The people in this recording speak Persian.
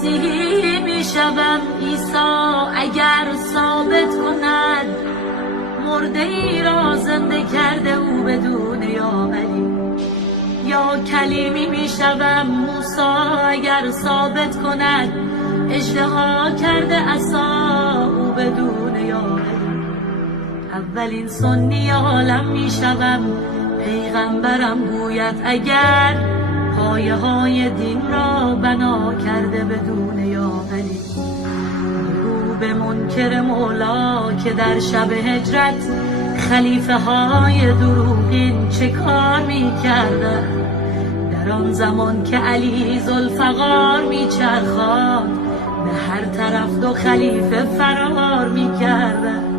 مسیحی میشوم عیسی اگر ثابت کند مرده ای را زنده کرده او بدون یاوری. یا کلیمی میشوم موسی اگر ثابت کند اژدها کرده عصا او بدون یاوری. اولین سنی عالم میشوم پیغمبرم گوید اگر پایه های دین را بنا کرده بدون یاوری. بگو به منکر مولا که در شب هجرت خلیفه های دروغین چه کار می کردن، در آن زمان که علی ذوالفقار می چرخاند به هر طرف دو خلیفه فرار می کردن.